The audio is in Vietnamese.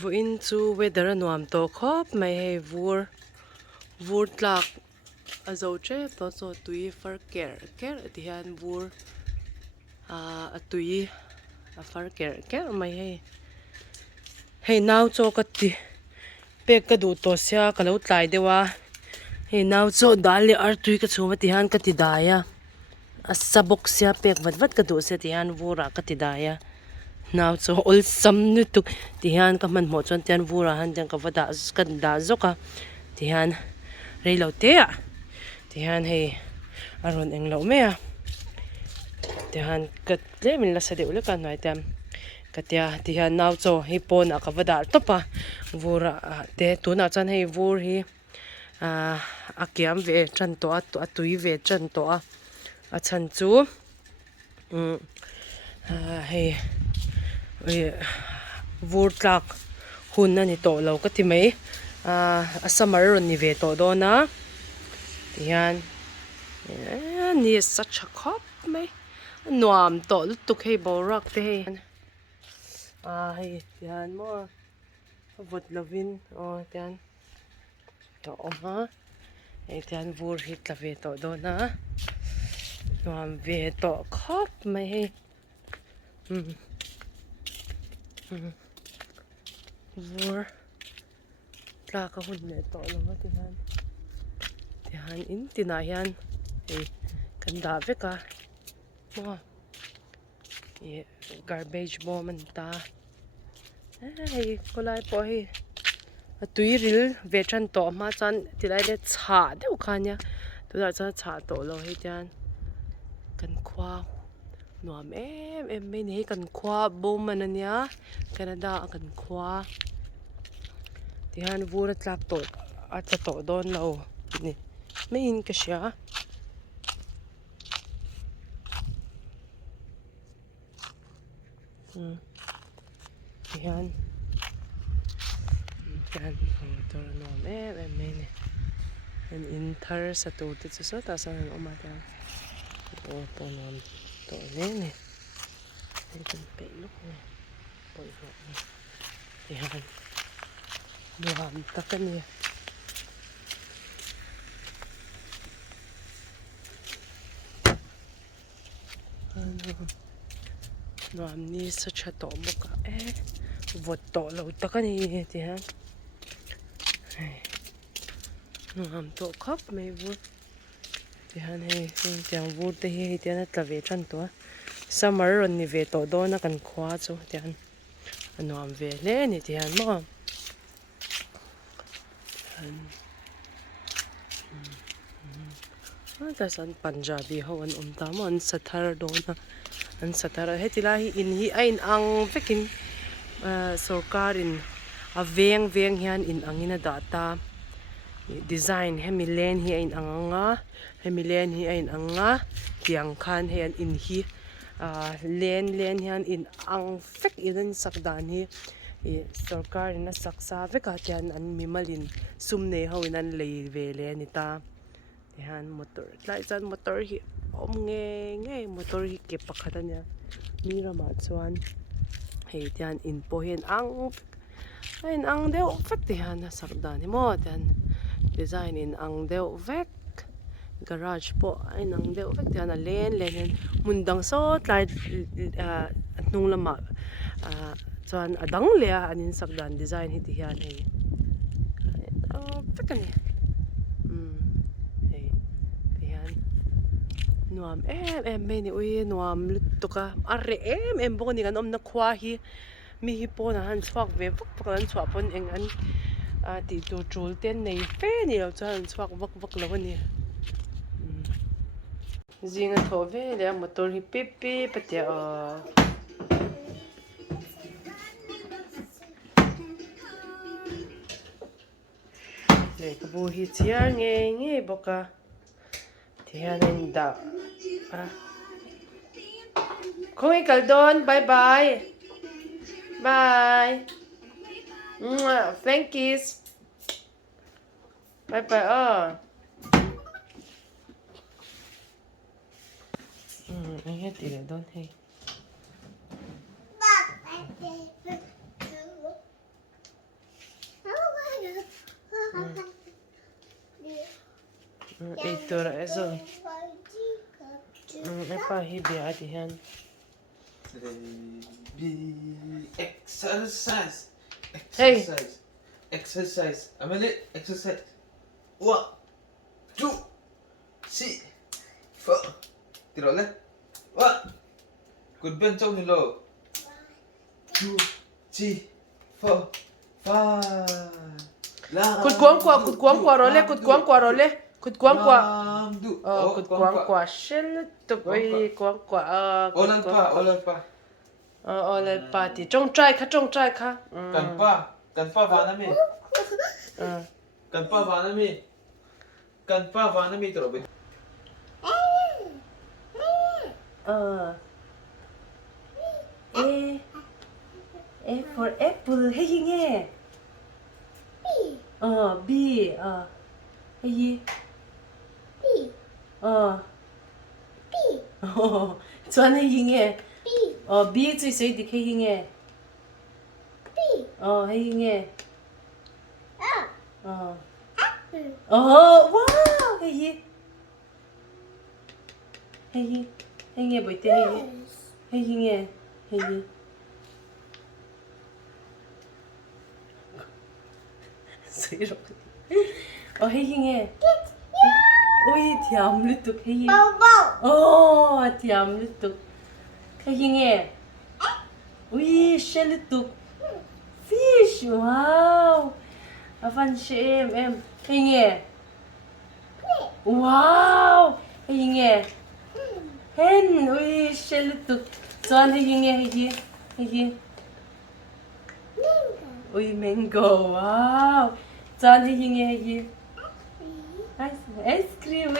Vô in chu weather nuam to khop mai hei vur tlak a zo che to so tui far ker ti han vur a tui a far ker mai hei naw cho ka ti pek ka du to sia ka lo tlai dewa hei naw cho dal le ar tui ka chuma ti han ka ti daya a sabok sia pek vat ka du se ti han vura ka ti daya now so all sam nu tuk tihan ka man mo chon tian vura han jang ka vada kan da zoka tihan rei lo te a tihan hei aron eng lo me a tihan kat le min la sa de ule kan nai tam katia tihan now so hi pon a ka vada topa vura te tu na chan hei vur hi a kiam ve chan to a tui ve chan to a chan chu hei vur tlak hun na ni to lo ka ti mai a summer ron ni ve to do na tian ni such a cop mai nuam to lutuk hei borak te hei hei tian mo vot lovin o tian to ha hei tian vur hit la ve to do na nuam ve to cop mai hei vur tlak a hun le to lo ma tihan in tina hian hei kan da veka mo garbage bomb an ta hei kolai po hei a tui ril ve than to ma chan tilai le cha deuh khania tu da cha cha to lo hei tian kan khua nuam em mai ni kan khua bom an ania Canada kan khua tihan vura tlak to a cha to don lo ni mai in ka sha tihan kan to nuam em mai ni an in thar sa tu ti chu so ta san o ma ta po nuam to le ni kan pe luk ni po ni tihan nuam ta ka ni nuam ni sa cha to mo ka vot to lo ta ka ni tihan nuam to khop mai vu tihan hei tiang vu te hi tian tla ve than to summer ron ni ve to do na kan khwa chu tian nuam ve le ni tian mo ta san Punjabi ho an ta mo an sathar do na an sathar he tila hi in hi ain ang vekin sarkar in a veng hian in angina data design hemilen hi ain anga hemilen hi ain anga tiang khan he an in hi len hian in ang fek in sakdan hi sarkar in a saksa veka tian an mimalin sumne ho in an lei ve le ni ta tihan motor tlai chan motor hi om nge motor hi ke pakhat ania mi rama chuan hei tian in po hian ang deuh vek tihan a sakdan hi mo tian design in ang deuh vek garage po ai ang deuh vek tian a len mundang so tlai hnung lama chuan adang le anin sakdan design hi ti hian hei vek ani nuam em mai ni ui nuam lut tuka arre em bok ni kan om na khwa hi mi hi pon han chhuak ve vak an chhuak pon eng an ti tur tul ten nei fe ni lo chuan chhuak vak lo ani zinga tho ve le motor hi pipi patia le kabu hi chiar nge boka tianin da Kung ikaldon, bye. Mwah, thank yous. Bye. Ini tidak don hey. Ito ra eso. Apa hibi ati han. Exercise. Hey. Exercise. Amali, exercise. 1, 2, 3, 4. Tiro le. 1. Good ben châu ni lo. 2, 3, 4, 5. Kut kuang kwa role, kut kuang kwa role. Kut kuang kwa. Kut kuang kwa shell tuk oi kuang kwa. Olal pa. Olal pa ti trong trai kha. Kan pa vana mi. Kan pa vana mi tro be. A for apple hey nghe. B hey. Chuan hey nghe. B chui sei dik hey nghe. Hey nghe. Wow, hey. Hey nghe bồi tê hey. Hey nghe. Hey. Sấy rồi. Hey nghe. Ôi thiam lít tục hey. Thiam lít tục. Hey nghe. Ui shell lít tục. Fish, wow. Avan em. Hey nghe. Wow. Hey nghe. Hen, ui shell lít tục. Chuan hey nghe hey. Ui mango, wow. Chuan hey nghe hey. Ice cream.